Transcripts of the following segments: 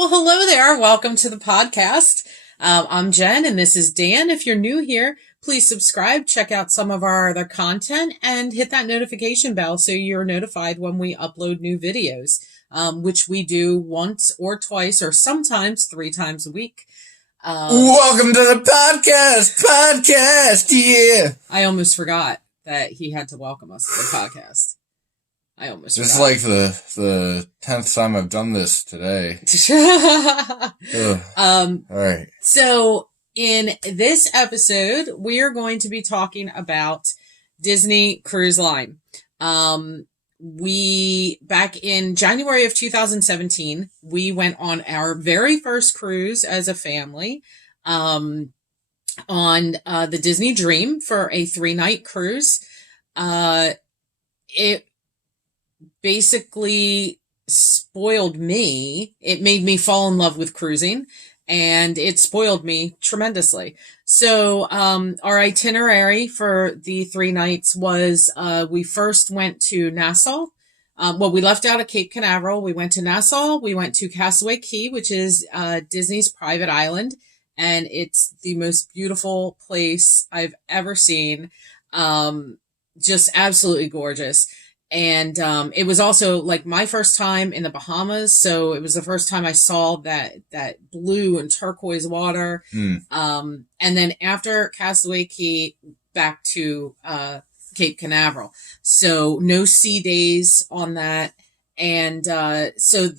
Well, hello there. Welcome to the podcast. I'm Jen and this is Dan. If you're new here, please subscribe, check out some of our other content, and hit that notification bell so you're notified when we upload new videos, which we do once or twice or sometimes 3 times a week. Welcome to the podcast, yeah. I almost forgot that he had to welcome us to the podcast. I almost This forgot. is like the 10th time I've done this today. All right. So in this episode, we are going to be talking about Disney Cruise Line. We, back in January of 2017, we went on our very first cruise as a family, on the Disney Dream for a 3-night cruise. It basically spoiled me. It made me fall in love with cruising, and it spoiled me tremendously. So our itinerary for the 3 nights was we first went to Nassau. We left out of Cape Canaveral. We went to Nassau. We went to Castaway Cay, which is Disney's private island, and it's the most beautiful place I've ever seen. Just absolutely gorgeous. And it was also like my first time in the Bahamas, so it was the first time I saw that blue and turquoise water. And then after Castaway Cay, back to Cape Canaveral. So no sea days on that. And so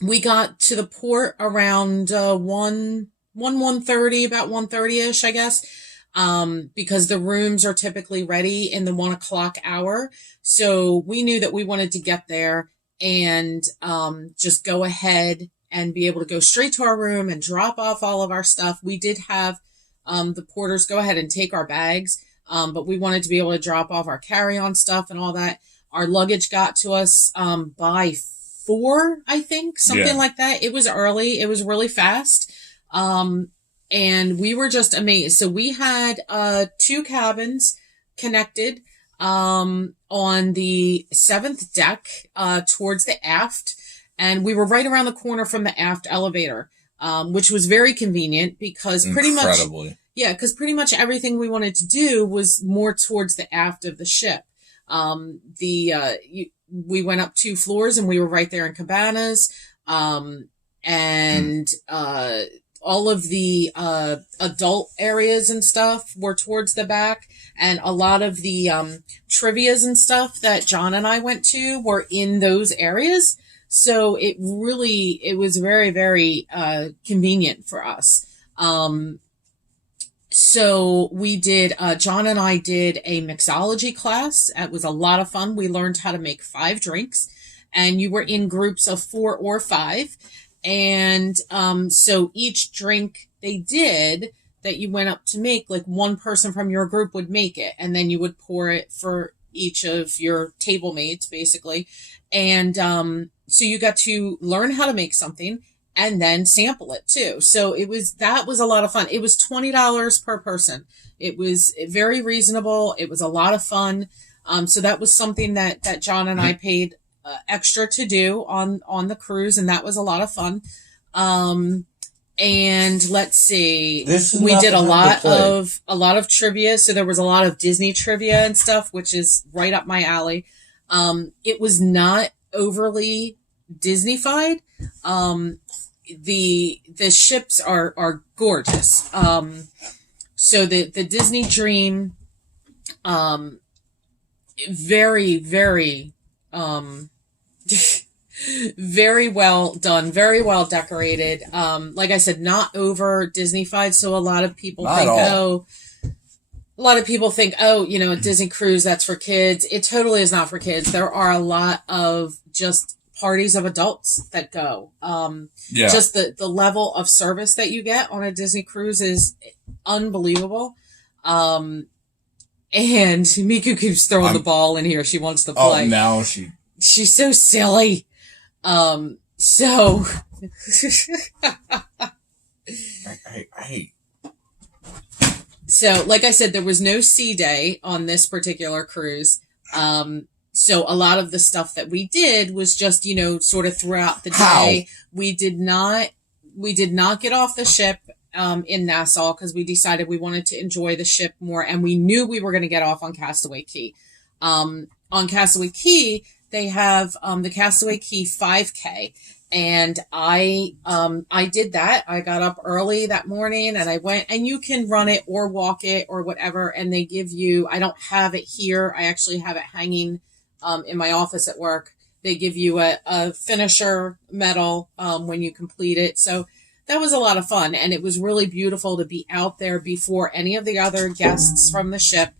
we got to the port around 1:30, about 1:30ish, I guess. Because the rooms are typically ready in the 1 o'clock hour. So we knew that we wanted to get there and, just go ahead and be able to go straight to our room and drop off all of our stuff. We did have, the porters go ahead and take our bags. But we wanted to be able to drop off our carry-on stuff and all that. Our luggage got to us, by 4, I think, something like that. It was early. It was really fast. And we were just amazed. So we had 2 cabins connected on the 7th deck towards the aft, and we were right around the corner from the aft elevator, which was very convenient because pretty much everything we wanted to do was more towards the aft of the ship. We went up 2 floors and we were right there in cabanas, all of the adult areas and stuff were towards the back, and a lot of the trivias and stuff that John and I went to were in those areas. So it was very, very convenient for us. So we did, John and I did a mixology class. It was a lot of fun. We learned how to make 5 drinks, and you were in groups of 4 or 5. And so each drink they did that you went up to make, like one person from your group would make it, and then you would pour it for each of your table mates, basically. And so you got to learn how to make something and then sample it too. So that was a lot of fun. It was $20 per person. It was very reasonable. It was a lot of fun. So that was something that John and I paid extra to do on the cruise, and that was a lot of fun. And let's see, we did a lot of trivia. So there was a lot of Disney trivia and stuff, which is right up my alley. It was not overly Disney-fied. The ships are gorgeous. So the Disney Dream, very, very, very well done, very well decorated. Like I said, not over Disney-fied. So a lot of people think, a Disney cruise, that's for kids. It totally is not for kids. There are a lot of just parties of adults that go. Just the level of service that you get on a Disney cruise is unbelievable. And Miku keeps throwing the ball in here. She wants to play. Oh, now she's so silly. I So, like I said, there was no sea day on this particular cruise. So a lot of the stuff that we did was just, sort of throughout the How? day. We did not get off the ship in Nassau because we decided we wanted to enjoy the ship more, and we knew we were going to get off on Castaway Cay. On Castaway Cay, they have the Castaway Cay 5K, and I did that. I got up early that morning and I went, and you can run it or walk it or whatever, and they give you, I don't have it here, I actually have it hanging in my office at work. They give you a finisher medal when you complete it. So that was a lot of fun, and it was really beautiful to be out there before any of the other guests from the ship.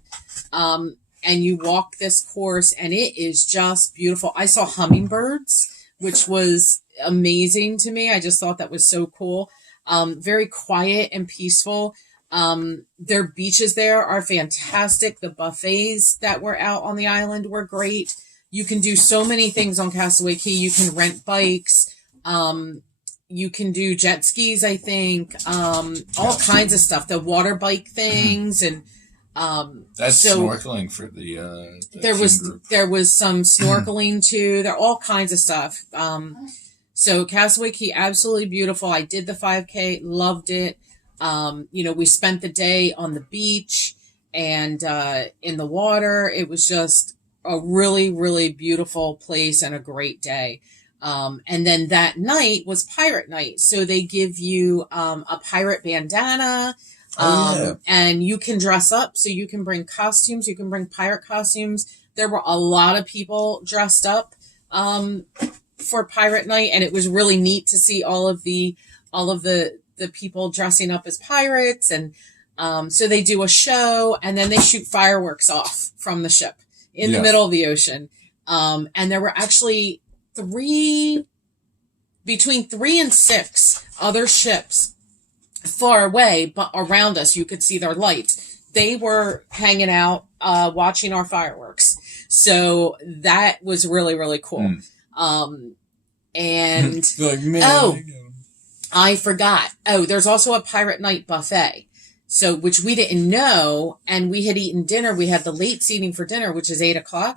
And you walk this course, and it is just beautiful. I saw hummingbirds, which was amazing to me. I just thought that was so cool. Very quiet and peaceful. Their beaches there are fantastic. The buffets that were out on the island were great. You can do so many things on Castaway Cay. You can rent bikes. You can do jet skis, I think. All kinds of stuff. The water bike things, and that's snorkeling for the there was some snorkeling too. There are all kinds of stuff. So Castaway Cay, absolutely beautiful. I did the 5K, loved it. We spent the day on the beach and in the water. It was just a really, really beautiful place and a great day. And then that night was pirate night. So they give you a pirate bandana. And you can dress up, so you can bring costumes, you can bring pirate costumes. There were a lot of people dressed up for pirate night, and it was really neat to see all of the people dressing up as pirates. And so they do a show, and then they shoot fireworks off from the ship in the middle of the ocean. And there were actually between 3 and 6 other ships far away, but around us you could see their lights. They were hanging out watching our fireworks, so that was really, really cool. And like, man, I forgot, there's also a pirate night buffet, so which we didn't know, and we had eaten dinner. We had the late seating for dinner, which is 8:00,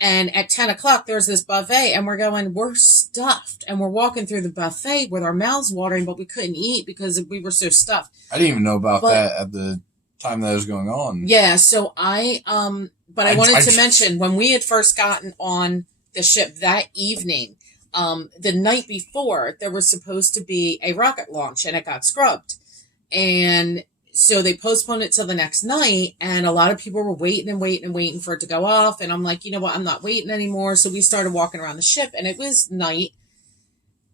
and at 10:00 there's this buffet, and we're stuffed, and we're walking through the buffet with our mouths watering, but we couldn't eat because we were so stuffed. I didn't even know about that at the time that was going on. Yeah, so I wanted to mention, when we had first gotten on the ship that evening, the night before, there was supposed to be a rocket launch, and it got scrubbed. And so they postponed it till the next night, and a lot of people were waiting and waiting and waiting for it to go off. And I'm like, you know what? I'm not waiting anymore. So we started walking around the ship, and it was night.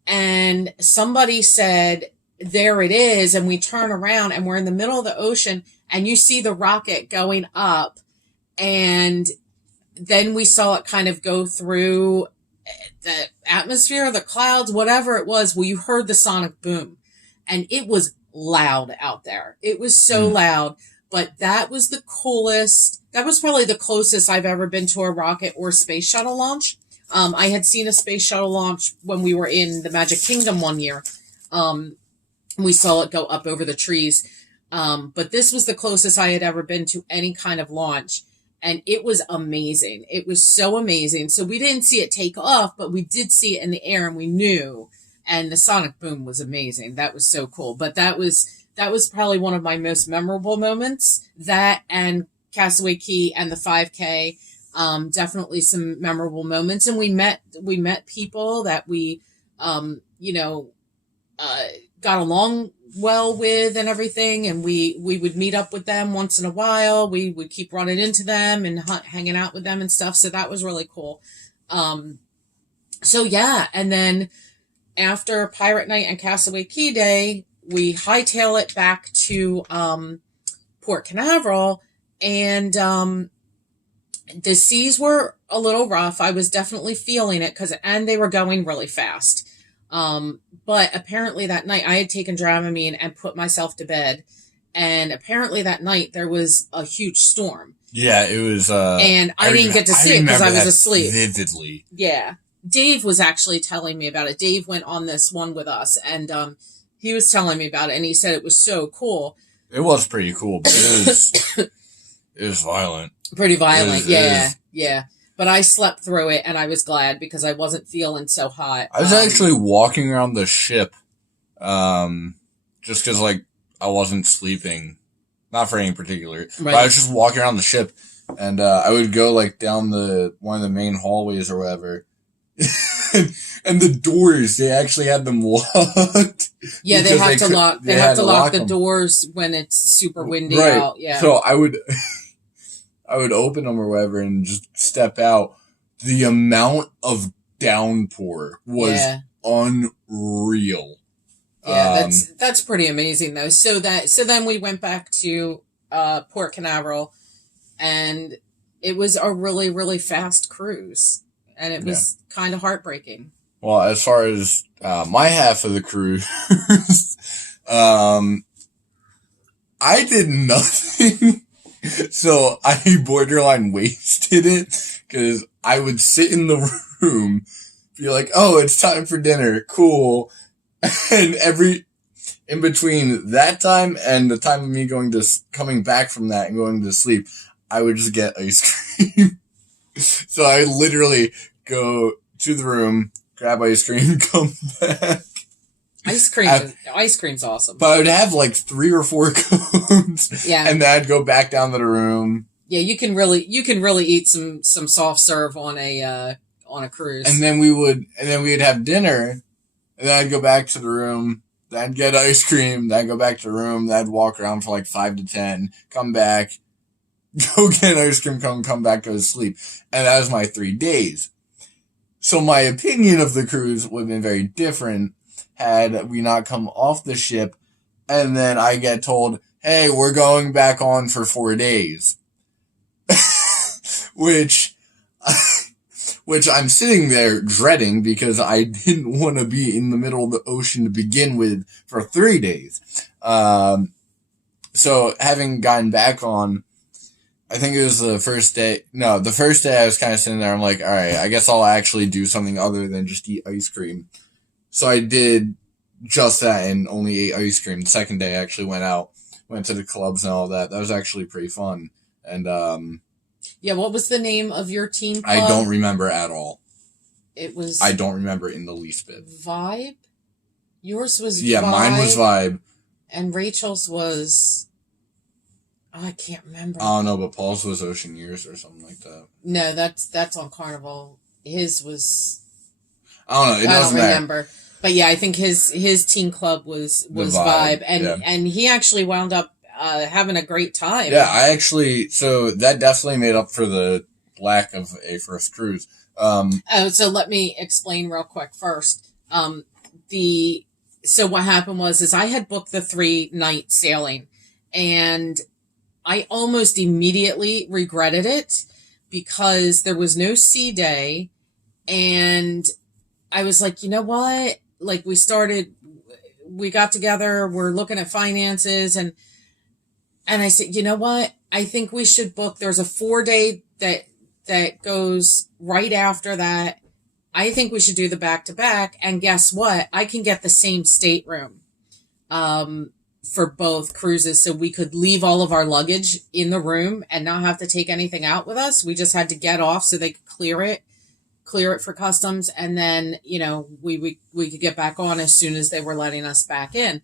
And somebody said, there it is. And we turn around, and we're in the middle of the ocean, and you see the rocket going up. And then we saw it kind of go through the atmosphere, the clouds, whatever it was. Well, you heard the sonic boom, and it was loud out there. It was so loud, but that was the coolest. That was probably the closest I've ever been to a rocket or space shuttle launch. I had seen a space shuttle launch when we were in the Magic Kingdom one year. We saw it go up over the trees. But this was the closest I had ever been to any kind of launch. And it was amazing. It was so amazing. So we didn't see it take off, but we did see it in the air, and we knew. And the sonic boom was amazing. That was so cool. But that was probably one of my most memorable moments. That and Castaway Cay and the 5K, definitely some memorable moments. And we met people that we, got along well with and everything. And we would meet up with them once in a while. We would keep running into them and hanging out with them and stuff. So that was really cool. So yeah. And then after Pirate Night and Castaway Cay Day, we hightail it back to Port Canaveral, and the seas were a little rough. I was definitely feeling it and they were going really fast. But apparently that night I had taken Dramamine and put myself to bed, and apparently that night there was a huge storm. Yeah, it was. And I didn't get to see it because I was asleep. Vividly. Yeah. Dave was actually telling me about it. Dave went on this one with us, and he was telling me about it, and he said it was so cool. It was pretty cool, but it was violent. Pretty violent, yeah. but I slept through it, and I was glad because I wasn't feeling so hot. I was actually walking around the ship, just because, like, I wasn't sleeping. Not for any particular. Right. But I was just walking around the ship, and I would go, like, down one of the main hallways or whatever. And the doors, they actually had them locked. Yeah, they have to lock. They have to lock the doors when it's super windy out. Yeah. So I would open them or whatever and just step out. The amount of downpour was unreal. Yeah, that's pretty amazing though. So then we went back to Port Canaveral, and it was a really, really fast cruise, and it was kind of heartbreaking. Well, as far as my half of the cruise, I did nothing. So I borderline wasted it because I would sit in the room, be like, oh, it's time for dinner. Cool. And in between that time and the time of me coming back from that and going to sleep, I would just get ice cream. So I literally go to the room, grab ice cream, come back. Ice cream's awesome. But I would have like 3 or 4 cones. Yeah. And then I'd go back down to the room. Yeah, you can really eat some soft serve on a cruise. And then we'd have dinner, and then I'd go back to the room, then I'd get ice cream, then I'd go back to the room, then I'd walk around for like 5 to 10, come back, go get ice cream, come back, go to sleep. And that was my 3 days. So my opinion of the cruise would have been very different had we not come off the ship, and then I get told, hey, we're going back on for 4 days. Which I'm sitting there dreading because I didn't want to be in the middle of the ocean to begin with for 3 days. So having gotten back on, I think it was the first day. No, the first day I was kind of sitting there. I'm like, all right, I guess I'll actually do something other than just eat ice cream. So I did just that and only ate ice cream. The second day I actually went to the clubs and all that. That was actually pretty fun. And, yeah, what was the name of your team club? I don't remember at all. I don't remember in the least bit. Vibe? Yours was Vibe. Yeah, mine was Vibe. And Rachel's was... Oh, I can't remember. I don't know, but Paul's was Ocean Years or something like that. No, that's on Carnival. His was... I don't know. It doesn't matter. Remember. But yeah, I think his teen club was Vibe. And he actually wound up having a great time. Yeah, so that definitely made up for the lack of a first cruise. So let me explain real quick first. So what happened was I had booked the 3-night sailing, and I almost immediately regretted it because there was no sea day, and I was like, you know what? Like we got together, we're looking at finances, and I said, you know what? I think we should book. There's a 4-day that goes right after that. I think we should do the back-to-back. And guess what? I can get the same stateroom for both cruises. So we could leave all of our luggage in the room and not have to take anything out with us. We just had to get off so they could clear it for customs. And then, we could get back on as soon as they were letting us back in.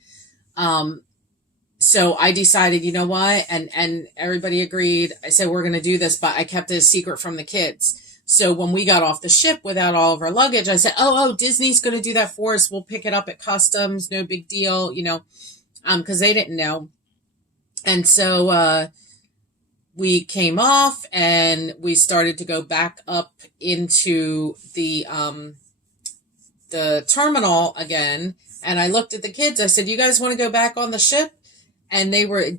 So I decided, you know what? And everybody agreed. I said, we're going to do this, but I kept it a secret from the kids. So when we got off the ship without all of our luggage, I said, oh, Disney's going to do that for us. We'll pick it up at customs. No big deal, because they didn't know. And so, we came off and we started to go back up into the terminal again. And I looked at the kids. I said, you guys want to go back on the ship? And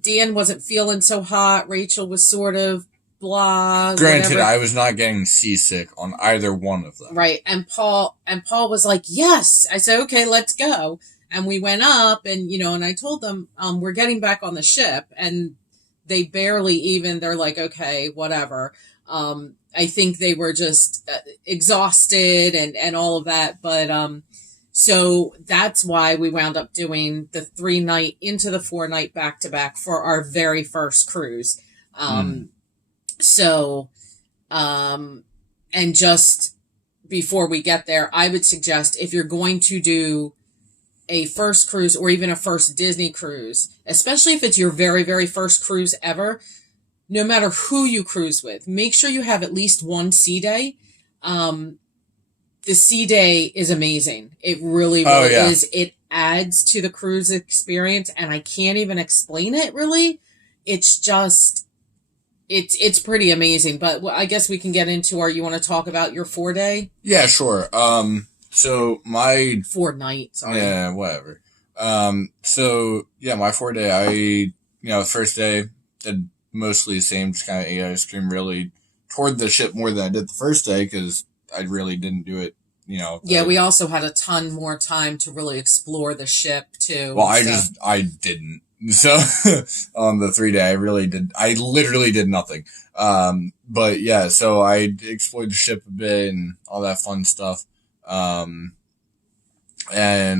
Dan wasn't feeling so hot. Rachel was sort of blah. Granted, whatever. I was not getting seasick on either one of them. Right. And Paul was like, yes. I said, okay, let's go. And we went up and, and I told them, we're getting back on the ship, and they barely even, they're like, okay, whatever. I think they were just exhausted and all of that. But, so that's why we wound up doing the 3-night into the 4-night back-to-back for our very first cruise. So, And just before we get there, I would suggest if you're going to do a first cruise or even a first Disney cruise, especially if it's your very, very first cruise ever, no matter who you cruise with, make sure you have at least one sea day. The sea day is amazing. It really, really is. It adds to the cruise experience, and I can't even explain it really. It's just, it's pretty amazing. But I guess we can get into you want to talk about your 4-day? Yeah, sure. So my 4-night, sorry. Yeah, whatever. So yeah, my 4-day, the first day did mostly the same, just kind of ate ice cream, really toured the ship more than I did the first day because I really didn't do it, Yeah, we also had a ton more time to really explore the ship too. Well, I didn't. So on the 3-day, I literally did nothing. But yeah, so I explored the ship a bit and all that fun stuff. And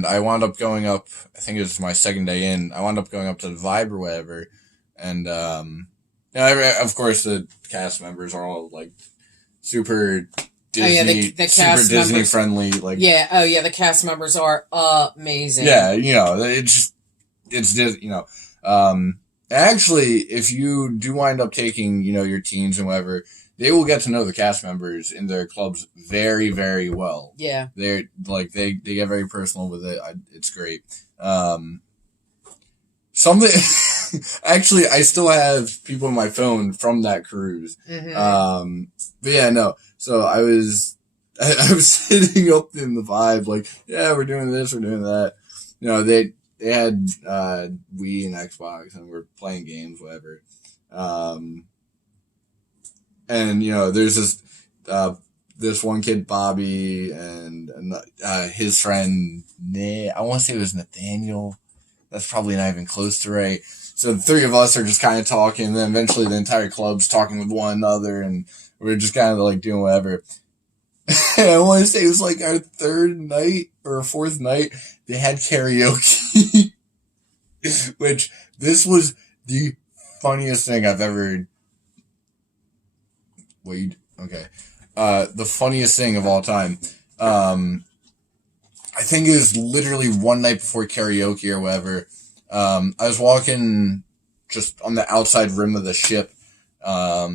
I wound up going up, I think it was my second day in, I wound up going up to the Vibe or whatever. And, of course the cast members are all like super Disney, the cast super Disney members, friendly. Like, the cast members are amazing. Yeah, actually, if you do wind up taking, your teens and whatever, they will get to know the cast members in their clubs very, very well. Yeah. They're like, they get very personal with it. It's great. Something, actually, I still have people on my phone from that cruise. Mm-hmm. But yeah, no. So I was sitting up in the Vibe, like, yeah, we're doing this, we're doing that. They had Wii and Xbox, and we're playing games, whatever. And there's this one kid, Bobby, and his friend, I want to say it was Nathaniel. That's probably not even close to right. So the three of us are just kind of talking, and then eventually the entire club's talking with one another, and we're just kind of like doing whatever. And I want to say it was like our third night or fourth night, they had karaoke. Which, this was the funniest thing I've ever... the funniest thing of all time. I think it was literally one night before karaoke or whatever. I was walking just on the outside rim of the ship. I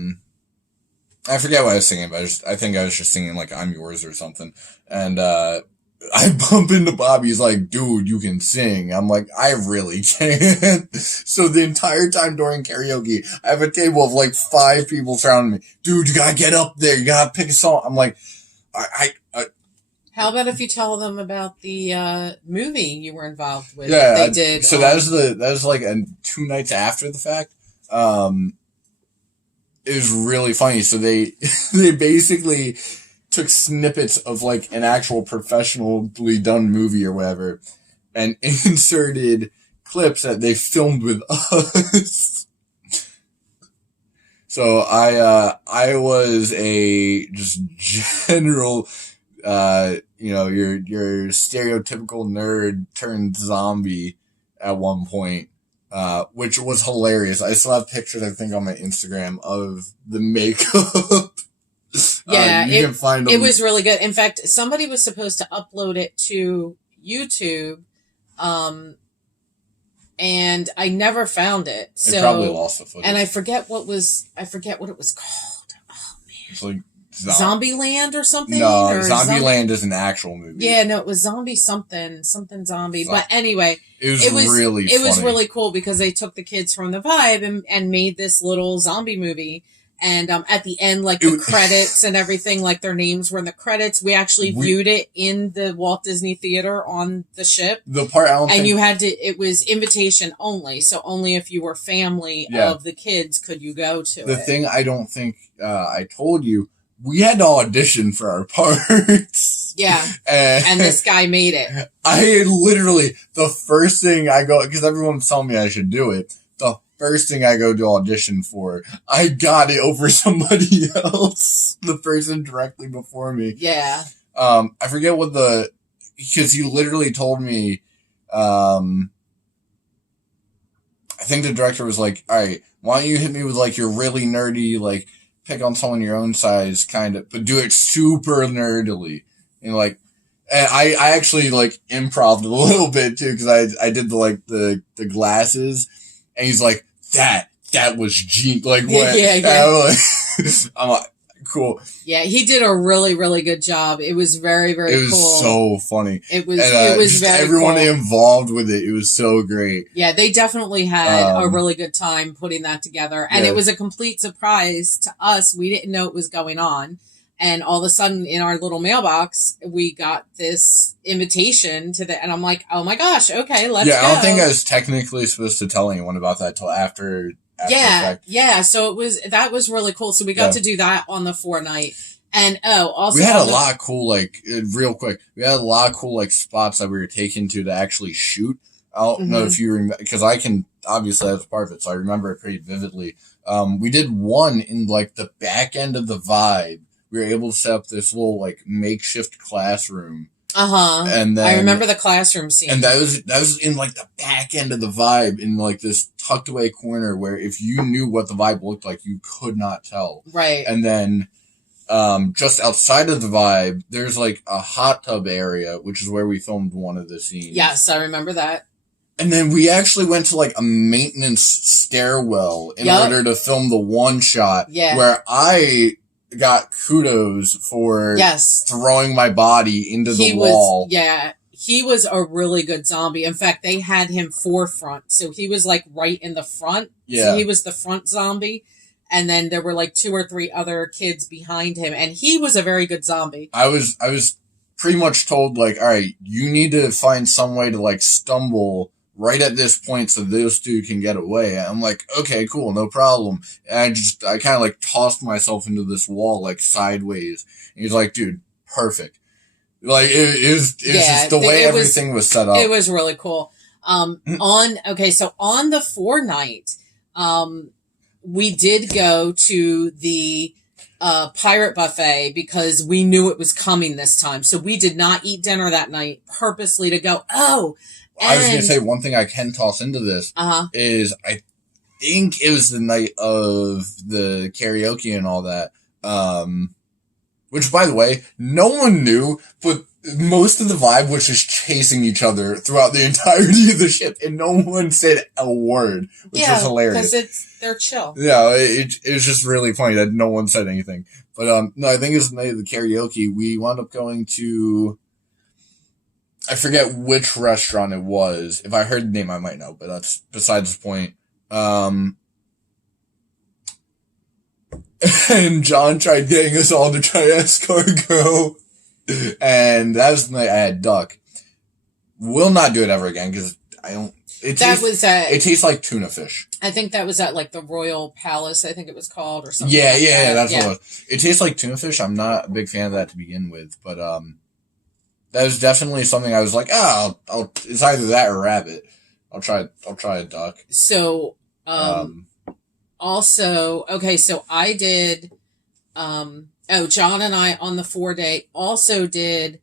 forget what I was singing, but I think I was just singing like "I'm Yours" or something. And I bump into Bobby. He's like, "Dude, you can sing." I'm like, "I really can't." So the entire time during karaoke, I have a table of like 5 people surrounding me. "Dude, you gotta get up there. You gotta pick a song." I'm like, I How about if you tell them about the movie you were involved with? Yeah, they did. So that was like 2 nights after the fact. It was really funny. So they basically took snippets of like an actual professionally done movie or whatever, and inserted clips that they filmed with us. So I was a just general, your stereotypical nerd turned zombie at one point, which was hilarious. I still have pictures, I think, on my Instagram of the makeup. Yeah, you can find them. It was really good. In fact, somebody was supposed to upload it to YouTube, and I never found it. So they probably lost the footage. And I forget what it was called. Oh man, it's like Zombieland or something. No, or Zombieland is an actual movie. Yeah, no, it was something zombie. But anyway, it was really cool because they took the kids from the Vibe and made this little zombie movie. And at the end, like the credits and everything, like their names were in the credits. We actually viewed it in the Walt Disney Theater on the ship. The part I don't think... you had to. It was invitation only, so only if you were family of the kids could you go to it. The thing I don't think I told you, we had to audition for our parts. Yeah, and this guy made it. I literally, the first thing I go, because everyone was telling me I should do it. The first thing I go to audition for, I got it over somebody else. The person directly before me. Yeah. I forget what because you literally told me, I think the director was like, "All right, why don't you hit me with like your really nerdy, like, pick on someone your own size, kind of, but do it super nerdily. And like, and I actually like improv'd a little bit too, because I did the glasses, and he's like, that was genius. Like, what? Yeah. I'm like, cool. Yeah, he did a really, really good job. It was very, very cool. It was so funny. It was very everyone cool. involved with it. It was so great. Yeah, they definitely had a really good time putting that together. And it was a complete surprise to us. We didn't know it was going on. And all of a sudden in our little mailbox, we got this invitation to and I'm like, oh my gosh, okay, let's go. Yeah, I don't think I was technically supposed to tell anyone about that till after yeah. So that was really cool. So we got to do that on the 4 night. And also we had a lot of cool, like, real quick, we had a lot of cool, like, spots that we were taken to actually shoot. I don't know if you remember, because I can, obviously, I was part of it, so I remember it pretty vividly. We did one in, like, the back end of the Vibe. We were able to set up this little, like, makeshift classroom. And then I remember the classroom scene. And that was in like the back end of the Vibe, in like this tucked away corner where if you knew what the Vibe looked like, you could not tell. Right. And then just outside of the Vibe, there's like a hot tub area, which is where we filmed one of the scenes. Yes, I remember that. And then we actually went to like a maintenance stairwell in order to film the one shot where I got kudos for throwing my body into the wall. He was a really good zombie. In fact, they had him forefront, so he was like right in the front. So he was the front zombie, and then there were like 2 or 3 other kids behind him, and he was a very good zombie. I was pretty much told, like, all right, you need to find some way to like stumble right at this point so those 2 can get away. And I'm like, okay, cool, no problem. And I kind of like tossed myself into this wall, like sideways. And he's like, dude, perfect. Like, it was just the way everything was set up. It was really cool. So on the 4 night, we did go to the pirate buffet because we knew it was coming this time. So we did not eat dinner that night purposely to go, I was going to say, one thing I can toss into this is I think it was the night of the karaoke and all that. Which, by the way, no one knew, but most of the Vibe was just chasing each other throughout the entirety of the ship, and no one said a word, which was hilarious. Because they're chill. Yeah, it was just really funny that no one said anything. But no, I think it was the night of the karaoke. We wound up going to, I forget which restaurant it was. If I heard the name, I might know, but that's besides the point. And John tried getting us all to try escargot. And that was the night I had duck. Will not do it ever again because I don't. It tastes like tuna fish. I think that was at like the Royal Palace, I think it was called, or something. Yeah, that's what it was. It tastes like tuna fish. I'm not a big fan of that to begin with, but that was definitely something I was like, it's either that or rabbit. I'll try a duck. So, also, okay, so I did, John and I on the 4-day also did,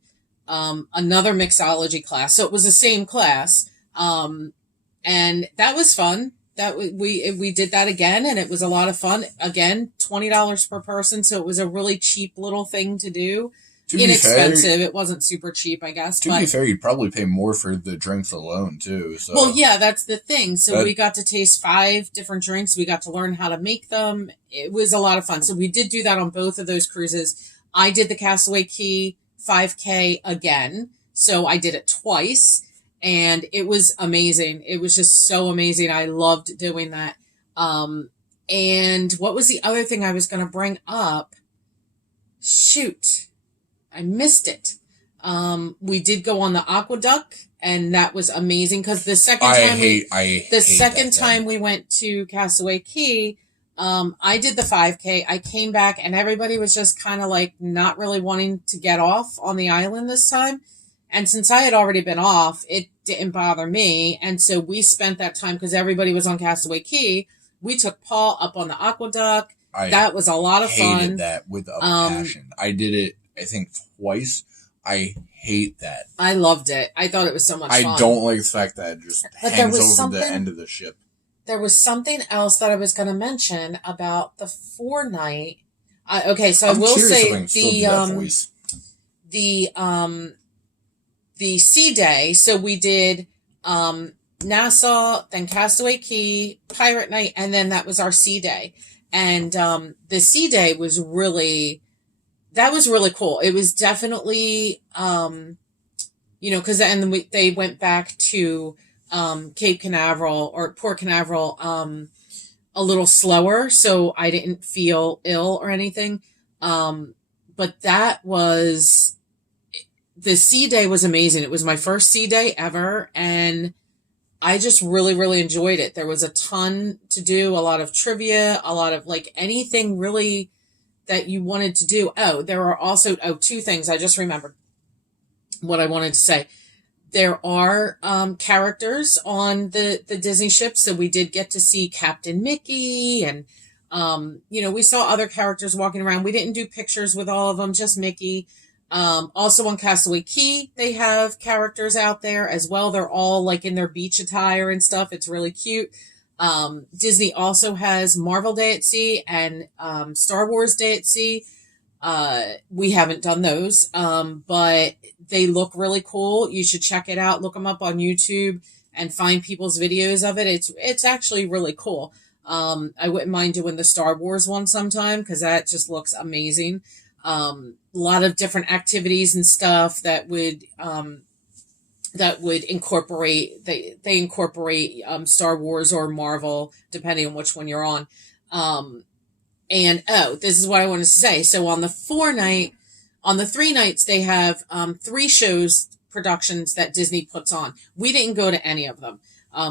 another mixology class. So it was the same class. And that was fun. That we did that again, and it was a lot of fun. Again, $20 per person. So it was a really cheap little thing to do. Inexpensive. It wasn't super cheap, I guess. To be fair, you'd probably pay more for the drinks alone, too. So. Well, yeah, that's the thing. So we got to taste 5 different drinks. We got to learn how to make them. It was a lot of fun. So we did do that on both of those cruises. I did the Castaway Cay 5K again. So I did it twice, and it was amazing. It was just so amazing. I loved doing that. And what was the other thing I was going to bring up? Shoot. I missed it. We did go on the aqueduct, and that was amazing because the second time we went to Castaway Cay, I did the 5K. I came back, and everybody was just kind of like not really wanting to get off on the island this time. And since I had already been off, it didn't bother me. And so we spent that time because everybody was on Castaway Cay. We took Paul up on the aqueduct. That was a lot of fun. I hated that with a passion. I did it, I think, twice. I hate that. I loved it. I thought it was so much fun. I don't like the fact that it just hangs over the end of the ship. There was something else that I was going to mention about the 4 night. Okay, so I I'm will curious if I say can still do that voice. the sea day. So we did Nassau, then Castaway Cay, Pirate Night, and then that was our sea day. And the sea day was really cool. It was definitely because then they went back to Cape Canaveral or Port Canaveral a little slower, so I didn't feel ill or anything. But the sea day was amazing. It was my first sea day ever, and I just really, really enjoyed it. There was a ton to do, a lot of trivia, a lot of like anything really that you wanted to do. Oh, there are also, two things I just remembered what I wanted to say. There are characters on the Disney ship, so we did get to see Captain Mickey, and we saw other characters walking around. We didn't do pictures with all of them, just Mickey. Also on Castaway Cay, they have characters out there as well. They're all like in their beach attire and stuff. It's really cute. Disney also has Marvel Day at Sea and Star Wars Day at Sea. We haven't done those, but they look really cool. You should check it out. Look them up on YouTube and find people's videos of it. It's actually really cool. I wouldn't mind doing the Star Wars one sometime because that just looks amazing. A lot of different activities and stuff that would incorporate they incorporate Star Wars or Marvel depending on which one you're on. And this is what I wanted to say. So on the 3 nights, they have 3 shows, productions that Disney puts on. We didn't go to any of them.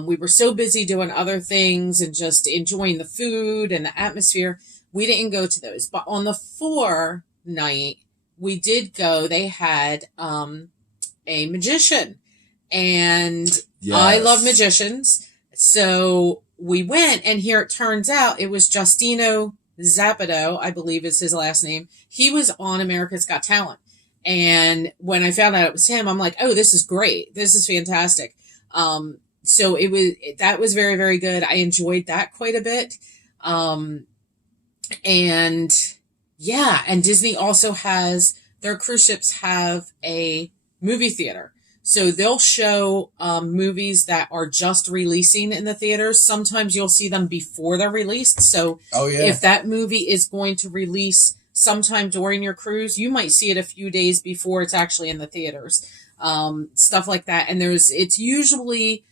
We were so busy doing other things and just enjoying the food and the atmosphere. We didn't go to those. But on the 4 night, we did go. They had a magician. And yes. I love magicians. So we went, and here it turns out it was Justino Zappato, I believe is his last name. He was on America's Got Talent. And when I found out it was him, I'm like, oh, this is great. This is fantastic. So that was very, very good. I enjoyed that quite a bit. And Disney also has, their cruise ships have a movie theater. So they'll show movies that are just releasing in the theaters. Sometimes you'll see them before they're released. So if that movie is going to release sometime during your cruise, you might see it a few days before it's actually in the theaters. Stuff like that. And it's usually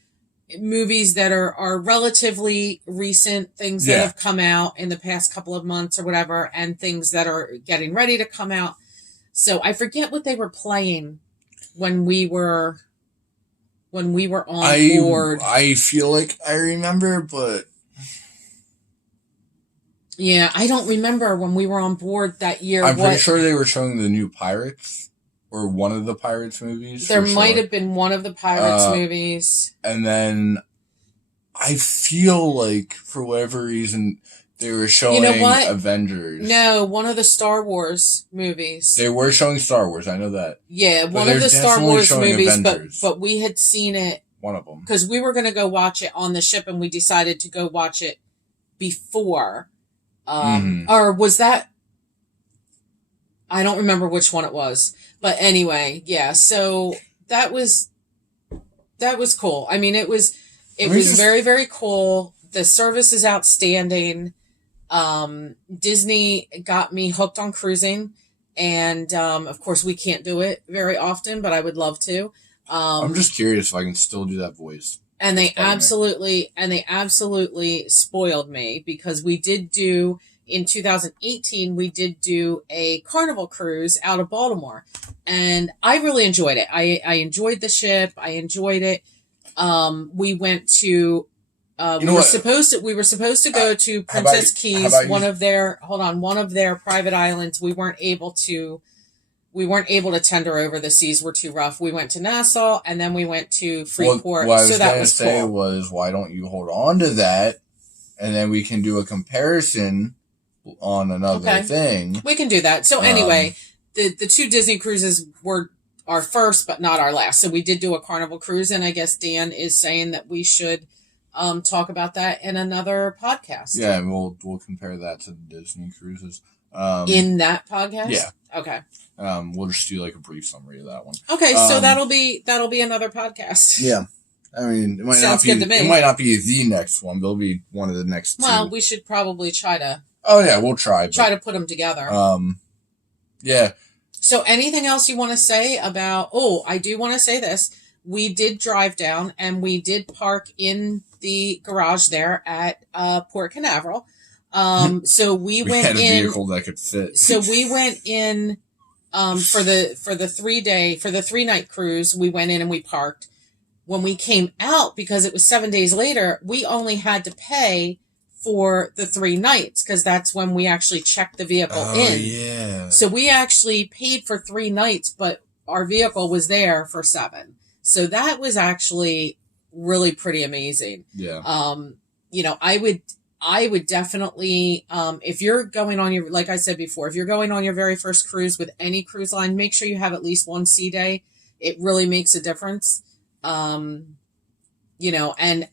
movies that are relatively recent, things that have come out in the past couple of months or whatever, and things that are getting ready to come out. So I forget what they were playing when we were on board. I feel like I remember, but yeah, I don't remember when we were on board that year. I'm pretty sure they were showing the new Pirates or one of the Pirates movies. There might have been one of the Pirates movies. And then I feel like for whatever reason they were showing Avengers. No, one of the Star Wars movies. They were showing Star Wars, I know that. Yeah, one of the Star Wars movies, but we had seen it. One of them. Because we were going to go watch it on the ship, and we decided to go watch it before. Or was that... I don't remember which one it was. But anyway, yeah, so that was cool. I mean, it was very, very cool. The service is outstanding. Disney got me hooked on cruising, and of course we can't do it very often, but I would love to. I'm just curious if I can still do that voice. And they absolutely spoiled me, because we did do in 2018 we did do a Carnival cruise out of Baltimore, and I really enjoyed it. I enjoyed the ship. I enjoyed it. We went to we were supposed to go to Princess Keys, one of their private islands. We weren't able to tender over. The seas were too rough. We went to Nassau, and then we went to Freeport. What I was going to say was, why don't you hold on to that, and then we can do a comparison on another thing. We can do that. So anyway, the 2 Disney cruises were our first, but not our last. So we did do a Carnival cruise, and I guess Dan is saying that we should talk about that in another podcast. Yeah, and we'll compare that to the Disney cruises. In that podcast? Yeah. Okay. We'll just do like a brief summary of that one. Okay, so that'll be another podcast. Yeah. I mean, it might Sounds not be. good to me. It might not be the next one, but it'll be one of the next two. Well, we should probably try to. Oh yeah, we'll try. To put them together. Yeah. So, anything else you want to say about? Oh, I do want to say this. We did drive down and we did park in the garage there at Port Canaveral. So we went had a in. vehicle that could fit. So we went in for the 3-night cruise. We went in and we parked. When we came out, because it was 7 days later, we only had to pay for the 3 nights because that's when we actually checked the vehicle in. Yeah. So we actually paid for 3 nights, but our vehicle was there for 7. So that was actually really pretty amazing. Yeah. I would definitely, if you're going on your, like I said before, if you're going on your very first cruise with any cruise line, make sure you have at least one sea day. It really makes a difference. And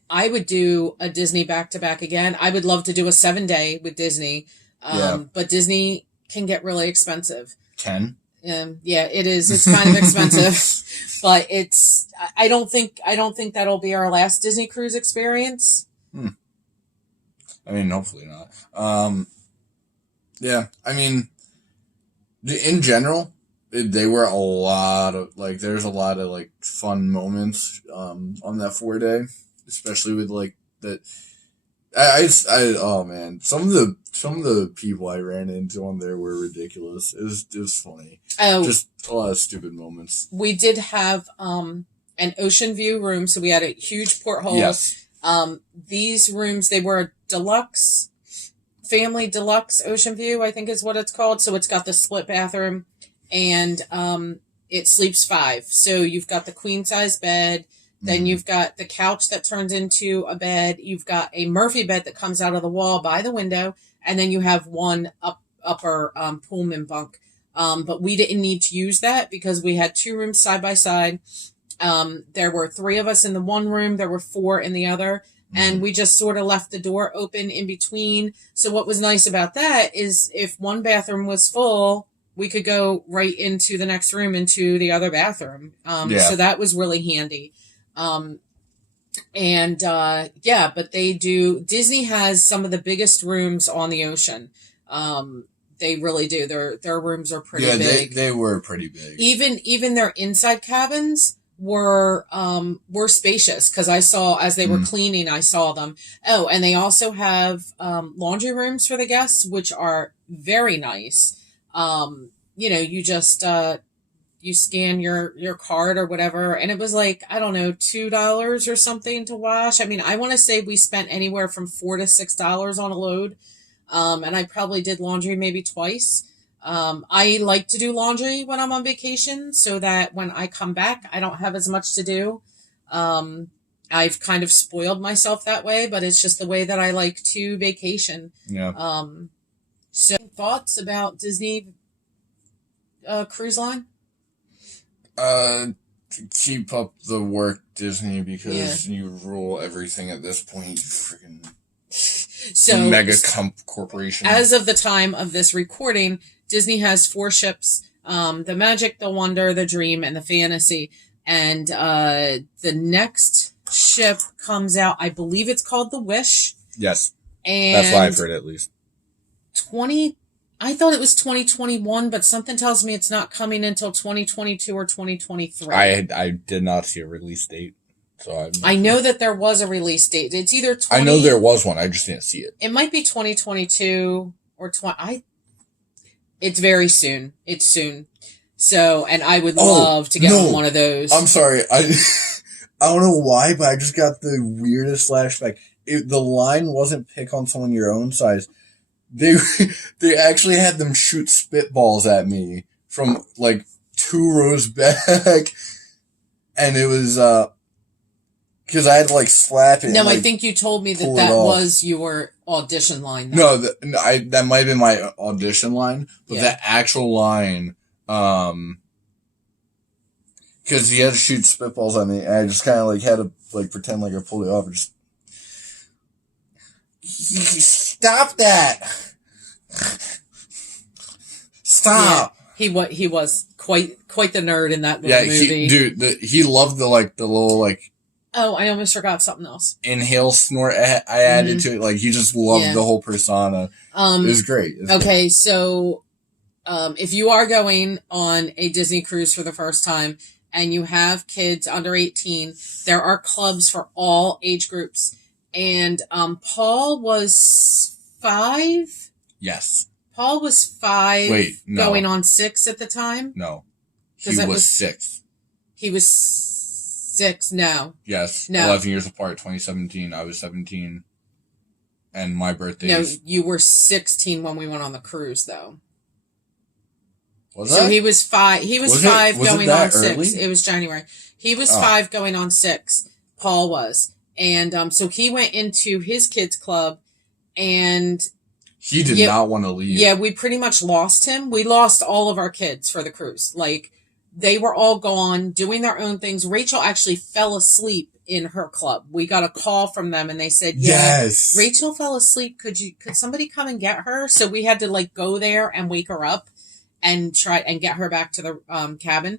I would do a Disney back-to-back again. I would love to do a 7-day with Disney. But Disney can get really expensive. Yeah, it is. It's kind of expensive, but I don't think that'll be our last Disney cruise experience. I mean, hopefully not. Yeah, I mean, in general, they were a lot of, like, there's a lot of, like, fun moments, on that 4-day, especially with, like, the, oh man, some of the people I ran into on there were ridiculous. It was funny. Oh, just a lot of stupid moments. We did have, an ocean view room, so we had a huge porthole. Yes. These rooms, they were family deluxe ocean view, I think is what it's called. So it's got the split bathroom and it sleeps 5. So you've got the queen size bed, then you've got the couch that turns into a bed, you've got a Murphy bed that comes out of the wall by the window, and then you have one upper Pullman bunk. But we didn't need to use that because we had 2 rooms side by side. There were 3 of us in the one room, there were 4 in the other. And we just sort of left the door open in between. So what was nice about that is if one bathroom was full, we could go right into the next room, into the other bathroom. So that was really handy. But Disney has some of the biggest rooms on the ocean. They really do. Their rooms are pretty big. They were pretty big. Even their inside cabins were spacious because I saw as they were cleaning, I saw them. Oh, and they also have laundry rooms for the guests, which are very nice. You just you scan your card or whatever, and it was like, I don't know, $2 or something to wash. I mean, I want to say we spent anywhere from $4 to $6 on a load, and I probably did laundry maybe twice. I like to do laundry when I'm on vacation so that when I come back, I don't have as much to do. I've kind of spoiled myself that way, but it's just the way that I like to vacation. Yeah. So thoughts about Disney cruise line? Keep up the work, Disney, because you rule everything at this point. You freaking mega corporation. As of the time of this recording, Disney has 4 ships, the Magic, the Wonder, the Dream, and the Fantasy. And the next ship comes out, I believe it's called the Wish. Yes. And that's what I've heard at least. I thought it was 2021, but something tells me it's not coming until 2022 or 2023. I did not see a release date. So I know that there was a release date. It's either 20... I know there was one. I just didn't see it. It might be 2022 or 20... It's very soon. It's soon. So, and I would love to get one of those. I'm sorry. I don't know why, but I just got the weirdest flashback. The line wasn't pick on someone your own size. They actually had them shoot spitballs at me from like 2 rows back. And it was, because I had to like slap it. No, and, like, I think you told me that was your audition line. Though. No, that might have been my audition line, but the actual line, because he had to shoot spitballs at me, and I just kind of like had to like pretend like I pulled it off and just stop that. stop. Yeah, he was quite the nerd in that little movie. He loved the little Oh, I almost forgot something else. Inhale snort I added to it. Like, he just loved the whole persona. It was great. Okay, so if you are going on a Disney cruise for the first time and you have kids under 18, there are clubs for all age groups. And Paul was 5? Yes. Paul was 5. Wait, no. Going on 6 at the time? No. He was 6. He was 6, no. Yes. No. 11 years apart, 2017. I was 17. And my birthday No, you were 16 when we went on the cruise, though. Was so that? he was 5. He was 5 going on 6. Early? It was January. He was 5 going on 6. Paul was. And so he went into his kids' club, and he did not want to leave. Yeah, we pretty much lost him. We lost all of our kids for the cruise. Like, they were all gone, doing their own things. Rachel actually fell asleep in her club. We got a call from them, and they said, yes, Rachel fell asleep. Could somebody come and get her? So we had to go there and wake her up and try and get her back to the cabin.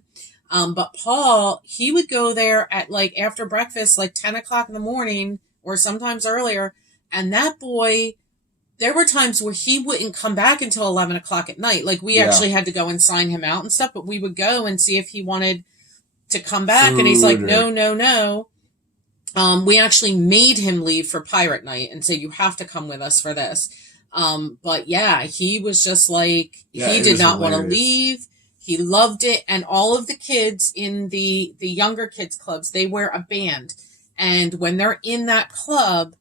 But Paul, he would go there at after breakfast, 10 o'clock in the morning, or sometimes earlier. And that boy, there were times where he wouldn't come back until 11 o'clock at night. We actually had to go and sign him out and stuff, but we would go and see if he wanted to come back. And he's like, no. We actually made him leave for pirate night and say, you have to come with us for this. But yeah, he was just he did not want to leave. He loved it. And all of the kids in the younger kids clubs, they wear a band. And when they're in that club,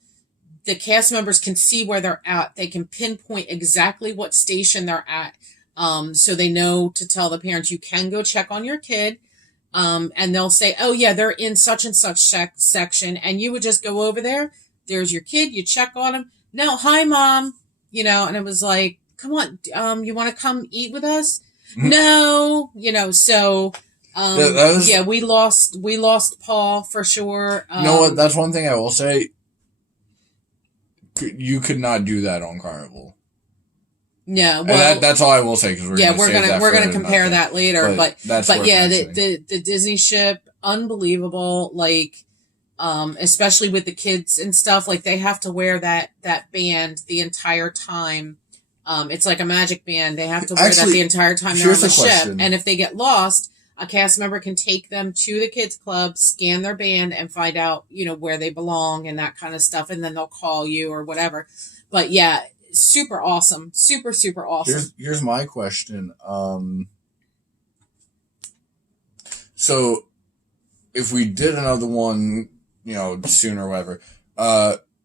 the cast members can see where they're at. They can pinpoint exactly what station they're at. So they know to tell the parents, you can go check on your kid. And they'll say, oh yeah, they're in such and such section. And you would just go over there. There's your kid. You check on him. No, hi mom. And it was like, come on. You want to come eat with us? No, so, we lost Paul for sure. You know what? That's one thing I will say. You could not do that on Carnival. No, well, and that's all I will say, because we're gonna compare that later. But yeah, mentioning. the Disney ship, unbelievable. Especially with the kids and stuff, they have to wear that band the entire time. It's like a magic band. They have to wear that the entire time they're on the ship. And if they get lost, a cast member can take them to the kids club, scan their band, and find out, where they belong and that kind of stuff. And then they'll call you or whatever. But yeah, super awesome. Super, super awesome. Here's my question. So if we did another one, soon or whatever,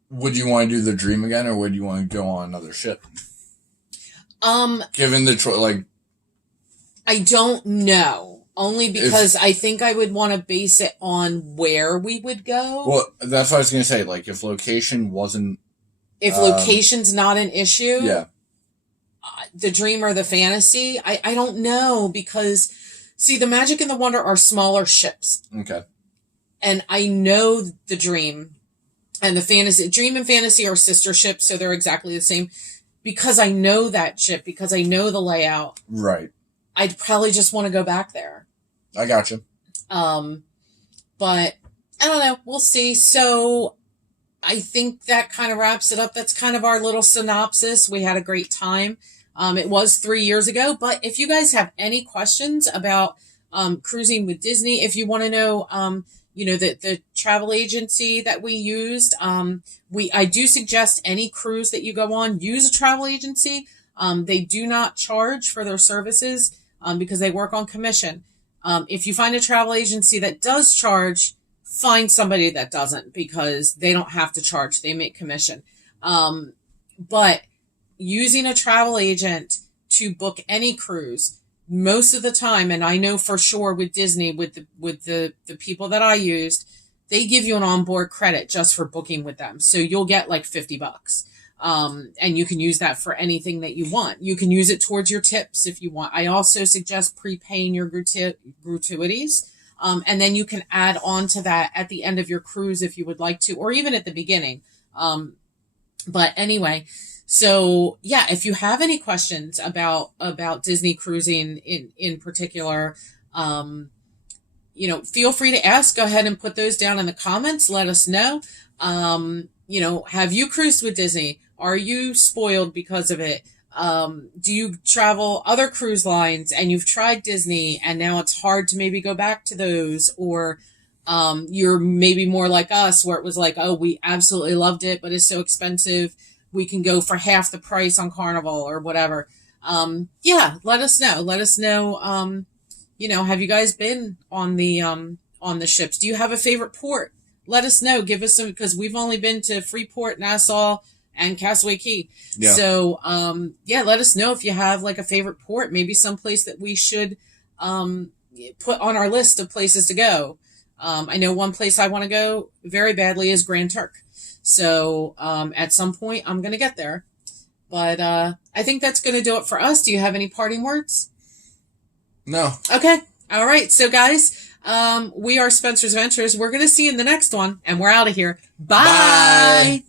would you want to do the Dream again, or would you want to go on another ship? Given the choice, I don't know. Only because I think I would want to base it on where we would go. Well, that's what I was going to say. If location wasn't... If location's not an issue... Yeah. The Dream or the Fantasy, I don't know, because... See, the Magic and the Wonder are smaller ships. Okay. And I know the Dream and the Fantasy... Dream and Fantasy are sister ships, so they're exactly the same. Because I know that ship, because I know the layout. Right. I'd probably just want to go back there. I gotcha. But I don't know. We'll see. So I think that kind of wraps it up. That's kind of our little synopsis. We had a great time. It was 3 years ago, but if you guys have any questions about cruising with Disney, if you want to know, the travel agency that we used, I do suggest any cruise that you go on, use a travel agency. They do not charge for their services because they work on commission. If you find a travel agency that does charge, find somebody that doesn't, because they don't have to charge. They make commission. But using a travel agent to book any cruise, most of the time, and I know for sure with Disney, with the people that I used, they give you an onboard credit just for booking with them. So you'll get $50. And you can use that for anything that you want. You can use it towards your tips if you want. I also suggest prepaying your gratuities. And then you can add on to that at the end of your cruise if you would like to, or even at the beginning. But anyway, So yeah, if you have any questions about Disney cruising in particular, um, feel free to ask. Go ahead and put those down in the comments. Let us know. Have you cruised with Disney? Are you spoiled because of it? Do you travel other cruise lines and you've tried Disney and now it's hard to maybe go back to those? Or you're maybe more like us where it was like, oh, we absolutely loved it, but it's so expensive. We can go for half the price on Carnival or whatever. Yeah, let us know. Let us know. Have you guys been on the ships? Do you have a favorite port? Let us know. Give us some, because we've only been to Freeport, Nassau, and Castaway Cay. Yeah. So yeah, let us know if you have like a favorite port, maybe someplace that we should put on our list of places to go. I know one place I want to go very badly is Grand Turk. So at some point I'm going to get there. But I think that's going to do it for us. Do you have any parting words? No. Okay. All right. So guys, we are Spencer's Ventures. We're going to see you in the next one, and we're out of here. Bye. Bye.